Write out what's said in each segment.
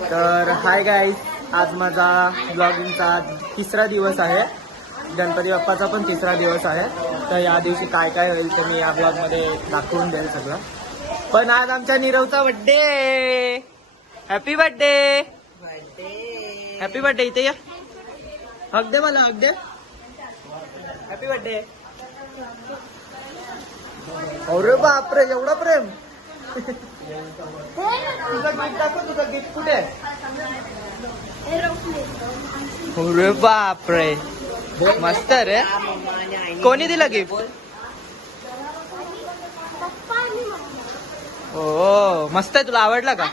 तर hi guys आज माझा ब्लॉगिंगचा तिसरा दिवस आहे. गणपती बाप्पाचा पण तिसरा दिवस आहे. तर या दिवशी काय काय होईल ते मी या ब्लॉगमध्ये दाखवून देईल सगळं. पण आज आमच्या निरवचा birthday happy birthday happy birthday इथे या. हक दे मला हक दे. हॅपी बर्थडे अरे बापरे एवढा प्रेम. तुझा गिफ्ट दाखव तुझा गिफ्ट कुठे अरे बापरे. मस्त रे. कोणी दिला गिफ्ट हो मस्त आहे तुला आवडला का?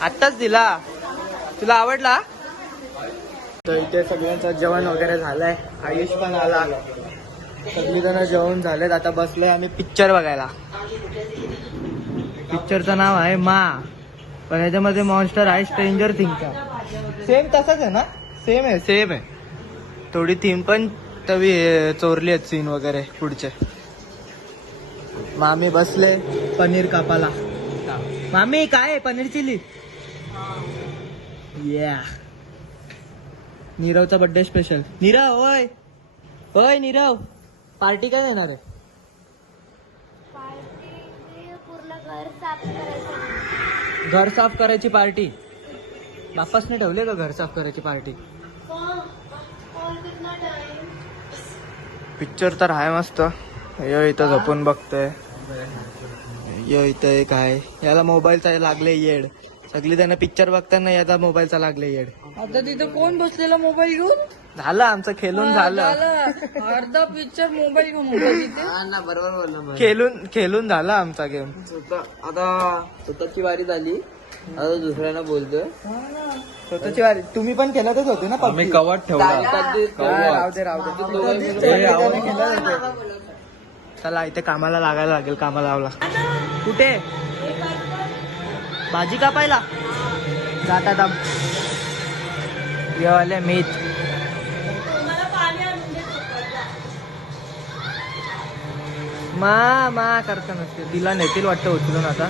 आत्ताच दिला. तुला आवडला? तर इथे सगळ्यांचं जेवण वगैरे झालंय. आयुष पण आला. सगळी जण जेवण झालेत. आता बसलोय आम्ही पिक्चर बघायला. पिक्चरचं नाव आहे मा. पण याच्यामध्ये मॉन्स्टर आहे स्ट्रेंजर थिंगचा सेम तसाच आहे ना? सेम आहे. सेम आहे. थोडी थीम पण तवी चोरली आहेत सीन वगैरे पुढचे. मामी बसले. पनीर कापाला. मामी काय आहे? पनीर चिली? या नीरवचा बर्थडे स्पेशल नीरव होय. होय नीरव. पार्टी काय देणार आहे पूर्ण घर साफ करायचं. घर साफ करायची पार्टी? बाप्पासने ठेवले का घर साफ करायची पार्टी? पिक्चर तर आहे मस्त. यो इथं झोपून बघतोय. यो इथं एक आहे. याला मोबाईलचा लागले येड. सगळी त्यांना पिक्चर बघताना याचा मोबाईलचा लागले येड. आता तिथं कोण बसलेला मोबाईल घेऊन? झालं आमचं खेळून झालं. अर्धा पिक्चर मोबाईल घेऊन होता तिथे. खेळून खेळून झालं आमचा गेम आता स्वतःची वारी झाली. आता दुसऱ्यांना बोलतोय. स्वतःची वारी. तुम्ही पण खेळतच होते ना आम्ही PUBG? कवट ठेवला. राहू दे राहू दे. सगळे खेळत होते. चला इथे कामाला लागायला लागेल कामाला लावला. कुठे? भाजी कापायला जाता दम. आले मीठ. मा मा करता नसते तिला नेतील वाटतं उचलून आता.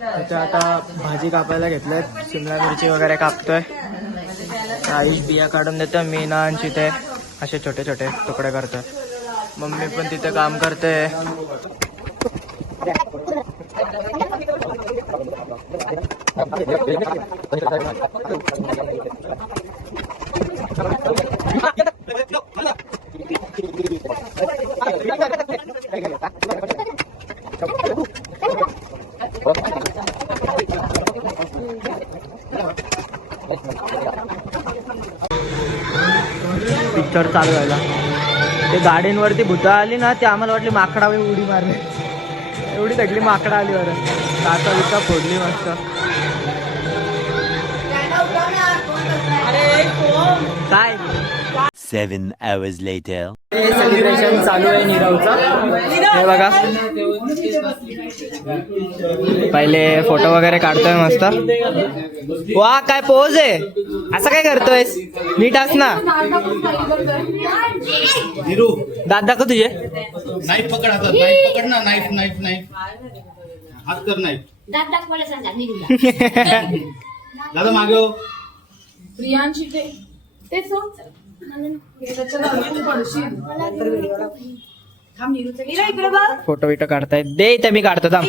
त्याच्या आता भाजी कापायला घेतल्यात. शिमला मिरची वगैरे कापतोय. आईश बिया काढून देतोय मी ना आणि ते असे छोटे छोटे तुकडे करतोय. मम्मी पण तिथे काम करते. पिक्चर चालू व्हायला ते गाडींवरती भूता आली ना ते आम्हाला वाटली माकडा उडी मारली. एवढी सगळी माकडा आली बरं. काचा विका फोडली मस्त. काय? Seven hours later. सेलिब्रेशन चालू आहे नीरवचं. हे बघा. पहिले फोटो वगैरे काढतोय मस्त. वा काय पोज आहे. असं काय करतोयस? नीट अस ना? दात दाखव तुझे. नाईफ पकड हातात. नाईफ पकड ना. नाईफ नाईफ नाईफ हात कर नाईफ दात दाखवायला सांगा निघून दादा मागे हो. प्रियांशी ते ते सोड फोटो बिटो काढतायत दे इथे मी काढतो थांब.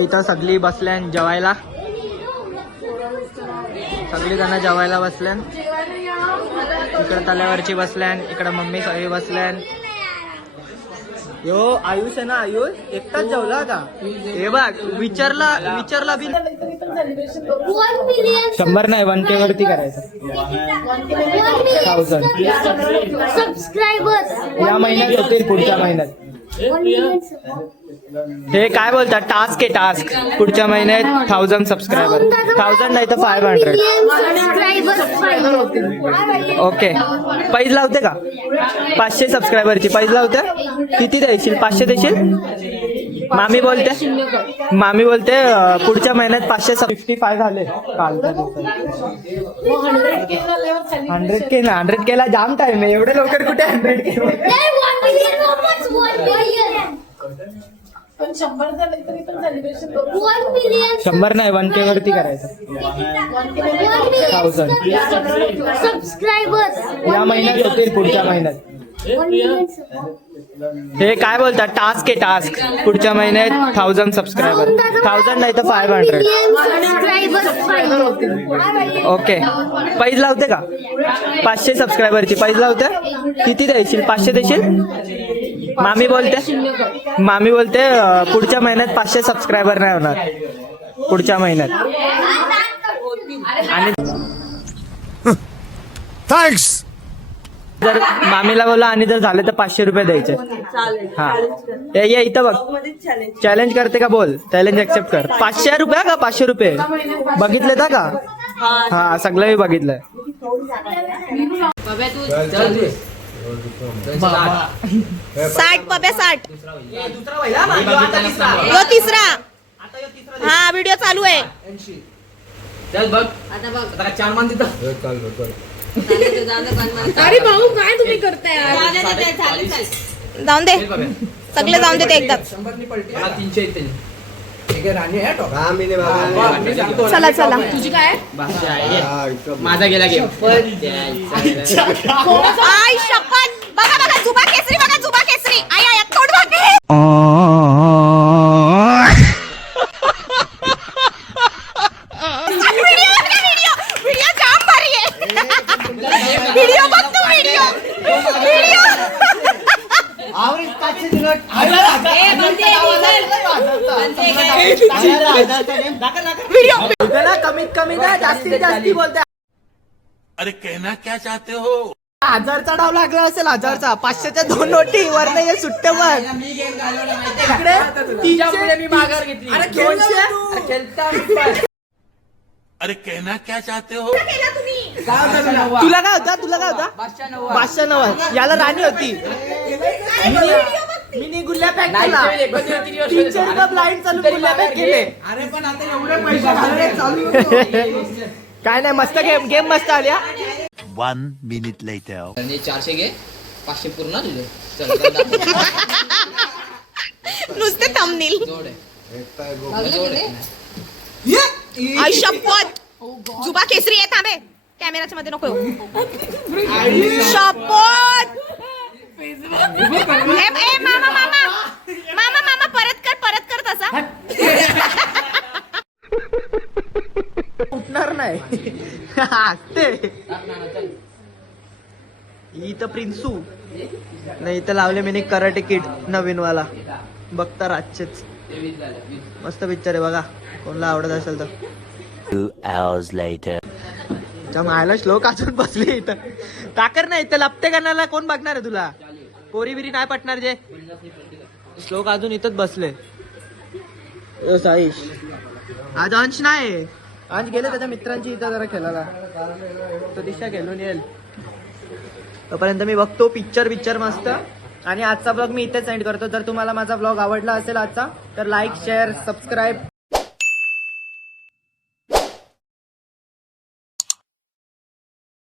इथं सगळी बसल्यान जेवायला. सगळी जण जेवायला बसल्यान. इकडे तल्यावरची बसल्यान इकडे मम्मी सगळी बसल्यान. यो आयुष आहे ना आयुष? एकटाच जेवला का? हे बघ विचारला विचारला बी शंभर नाही वन के वरती करायचं. थाउजंड सबस्क्रायबर्स या महिन्यात होतील पुढच्या महिन्यात. हे काय बोलतात? टास्क आहे टास्क पुढच्या महिन्यात थाउजंड सबस्क्रायबर थाउजंड नाही तर फाईव्ह हंड्रेड ओके पैज लावते का? पाचशे सबस्क्रायबरची पैज लावते? किती द्यायशील पाचशे देशील? मामी बोलते. मामी बोलते पुढच्या महिन्यात पाचशे फिफ्टी फाय झाले. कालच्या हंड्रेड के ना हंड्रेड केला जाम टाइम आहे. एवढे लवकर कुठे हंड्रेड के वन मिलियन शंभर झाले तरी पण सेलिब्रेशन करू वन मिलियन शंभर नाही वन के वरती करायचं. थाउजंड सबस्क्रायबर्स या महिन्यात होतील पुढच्या महिन्यात. हे काय बोलतात? टास्क आहे टास्क पुढच्या महिन्यात थाउजंड सबस्क्रायबर थाउजंड नाही तर फाईव्ह हंड्रेड ओके पैज लावते का? पाचशे सबस्क्रायबरची पैज लावते? किती द्यायशील पाचशे देशील? मामी बोलते मामी बोलते पुढच्या महिन्यात पाचशे सबस्क्रायबर नाही होणार. पुढच्या महिन्यात. आणि थँक्स जर मामीला बोला आणि जर झाले तर पाचशे रुपये द्यायचे. हा. ये ये इथं बघ. चॅलेंज करते का बोल. चॅलेंज एक्सेप्ट कर. पाचशे रुपये का पाचशे रुपये? बघितले का? हा. सगळं मी बघितलंय. साठ पप्या साठ. यो तिसरा. हा व्हिडिओ चालू आहे. अरे भाऊ काय तुम्ही करताय जाऊन दे. सगळे जाऊन दे ते एकदाच चला चला. तुझी काय माझा गेला गेम आई शपथ. बघा बघा जुबा केसरी बघा जुबा केसरी. आई आई तोड भागे व्हिडिओ व्हिडिओ व्हिडिओ जाम भारी आहे व्हिडिओ बघ तू व्हिडिओ व्हिडिओ व्हिडिओ त्याला कमीत कमी ना जास्तीत जास्ती बोलते. अरे कहना क्या चाहते हो? हजारचा डाव लागला असेल हजारचा पाचशेच्या दोन नोटी वर. नाही सुट्टे मी माघार घेतली. अरे दोनशे? अरे कहना क्या चाहते हो? तुला. काय होता? तुला काय होता? पाचशे नव्वद. याला राणी होती. मिनी- मिनी गुल्ल्या पॅक केला ब्लाइंड चालू गुल्ल्या पॅक केले अरे पण आता एवढे पैसे काय नाही मस्त गेम गेम मस्त आल्या One minute later. चारशे घे पाचशे पूर्ण तुझे. नुसते थंबनील आई शपथ. जुबा केसरी आहे थांबे कॅमेराच्या मध्ये नको येऊ. शपथ. ए ए, मामा मामा. मामा मामा परत कर परत कर तसा. उठणार नाही. हसते. इथं प्रिन्सू. नाही इथं लावले मी कराटे किट नवीन वाला बघता रातचेच. मस्त पिक्चर आहे बघा. कोणला आवडत असेल तर. Two hours later. त्या मायला श्लोक अजून बसले इथं. टाकर नाही इथं लपते करण्याला कोण बघणार आहे तुला? पोरी बिरी नाही पटणार जे? श्लोक अजून इथंच बसले. साईश. आज अंश नाही. अंश गेले त्याच्या मित्रांची इथं जरा खेळायला. तो दिशा खेळून येईल. तोपर्यंत मी बघतो पिक्चर पिक्चर मस्त. आणि आजचा ब्लॉग मी इथेच सेंड करतो. जर तुम्हाला माझा ब्लॉग आवडला असेल आजचा तर लाईक शेअर सबस्क्राईब